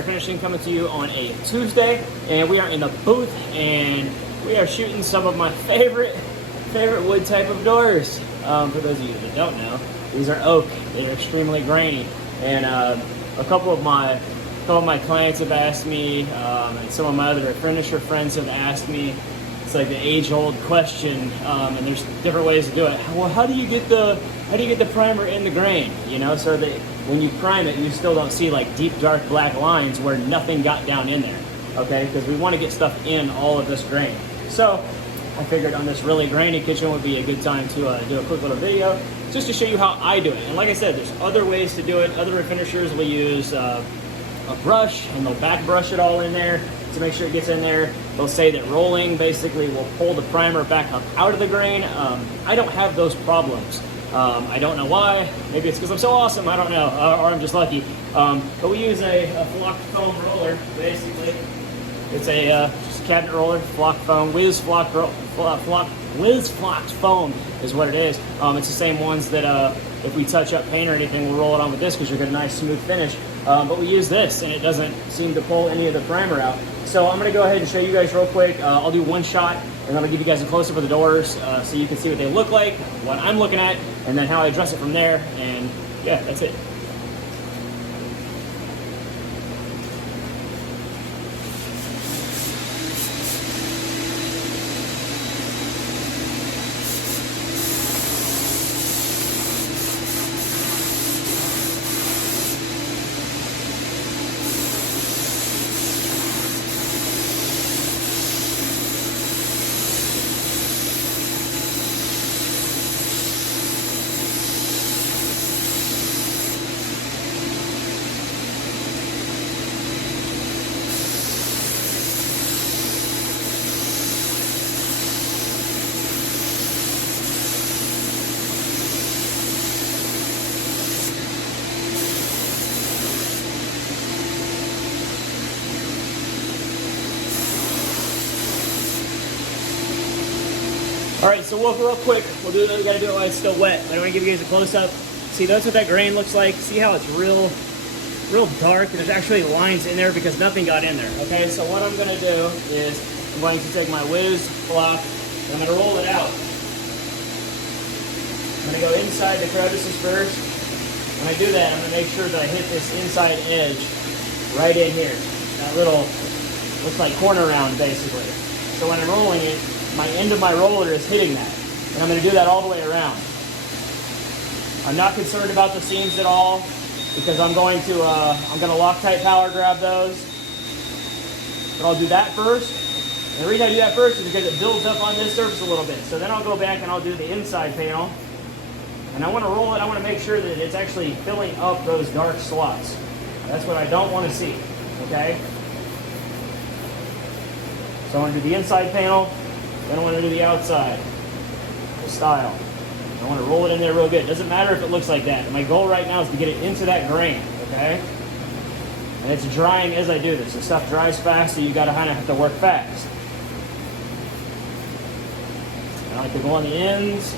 and Refinishing, coming to you on a Tuesday, and we are in the booth, and we are shooting some of my favorite wood type of doors. For those of you that don't know, these are oak. They're extremely grainy, and a couple of my clients have asked me, and some of my other finisher friends have asked me. It's like the age-old question, and there's different ways to do it. Well, how do you get the primer in the grain? You know, so that when you prime it, you still don't see like deep, dark black lines where nothing got down in there. Okay, because we want to get stuff in all of this grain. So I figured on this really grainy kitchen would be a good time to do a quick little video just to show you how I do it. And like I said, there's other ways to do it. Other refinishers will use a brush, and they'll back brush it all in there to make sure it gets in there. They'll say that rolling basically will pull the primer back up out of the grain. I don't have those problems. I don't know why. Maybe it's because I'm so awesome, I don't know, or I'm just lucky. But we use a flocked foam roller, basically. It's a just a cabinet roller, flocked foam, whiz flocked foam is what it is. It's the same ones that if we touch up paint or anything, we'll roll it on with this because you're getting a nice smooth finish. But we use this, and it doesn't seem to pull any of the primer out. So I'm going to go ahead and show you guys real quick. I'll do one shot, and I'm going to give you guys a close-up of the doors so you can see what they look like, what I'm looking at, and then how I address it from there. And yeah, that's it. All right, so real quick, we gotta do it while it's still wet. I want to give you guys a close-up. See, that's what that grain looks like. See how it's real dark? There's actually lines in there because nothing got in there, okay? So what I'm gonna do is I'm going to take my whiz block and I'm gonna roll it out. I'm gonna go inside the crevices first. When I do that, I'm gonna make sure that I hit this inside edge right in here. That little, looks like corner round, basically. So when I'm rolling it, my end of my roller is hitting that. And I'm going to do that all the way around. I'm not concerned about the seams at all because I'm going to Loctite power grab those. But I'll do that first. And the reason I do that first is because it builds up on this surface a little bit. So then I'll go back and I'll do the inside panel. And I want to roll it, I want to make sure that it's actually filling up those dark slots. That's what I don't want to see, okay? So I want to do the inside panel. Then I want to do the outside, the style. I want to roll it in there real good. It doesn't matter if it looks like that. My goal right now is to get it into that grain, okay? And it's drying as I do this. The stuff dries fast, so you gotta kind of have to work fast. I like to go on the ends.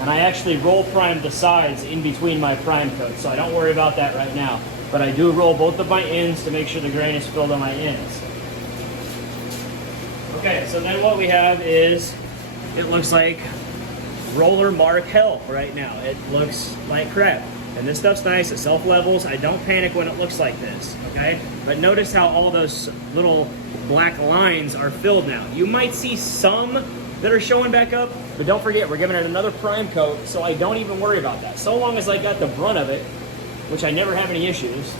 And I actually roll prime the sides in between my prime coat, so I don't worry about that right now. But I do roll both of my ends to make sure the grain is filled on my ends. Okay, so then what we have is, it looks like roller mark hell right now. It looks like crap. And this stuff's nice, it self-levels. I don't panic when it looks like this, okay? But notice how all those little black lines are filled now. You might see some that are showing back up, but don't forget, we're giving it another prime coat, so I don't even worry about that. So long as I got the brunt of it, which I never have any issues.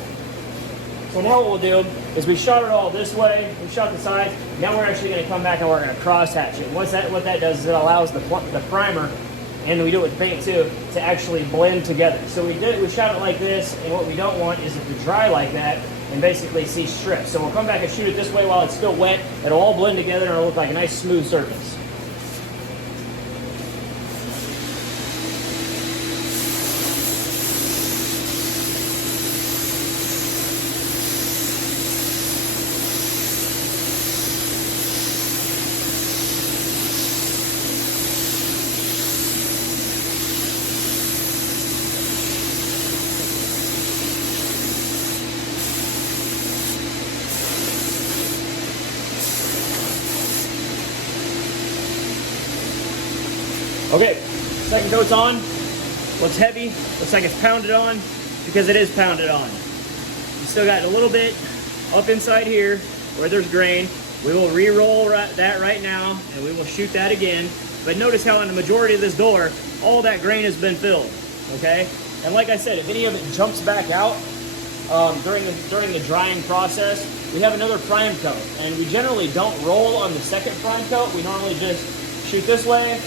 So now what we'll do is we shot it all this way, we shot the sides, now we're actually going to come back and we're going to cross hatch it. What that does is it allows the primer, and we do it with paint too, to actually blend together. So we shot it like this, and what we don't want is it to dry like that and basically see strips. So we'll come back and shoot it this way while it's still wet. It'll all blend together and it'll look like a nice smooth surface. Okay, second coat's on. Looks heavy, looks like it's pounded on, because it is pounded on. You still got a little bit up inside here where there's grain. We will re-roll that right now, and we will shoot that again. But notice how on the majority of this door, all that grain has been filled, okay? And like I said, if any of it jumps back out during the drying process, we have another prime coat. And we generally don't roll on the second prime coat. We normally just shoot this way,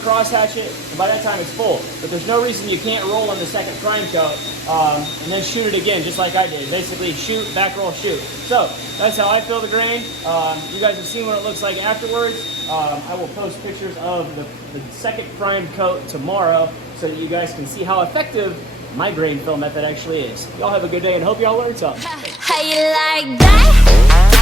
cross hatch it, and by that time it's full. But there's no reason you can't roll on the second prime coat and then shoot it again, just like I did. Basically, shoot, back roll, shoot. So that's how I fill the grain. You guys have seen what it looks like afterwards. I will post pictures of the second prime coat tomorrow so that you guys can see how effective my grain fill method actually is. Y'all have a good day and hope y'all learned something. How you like that?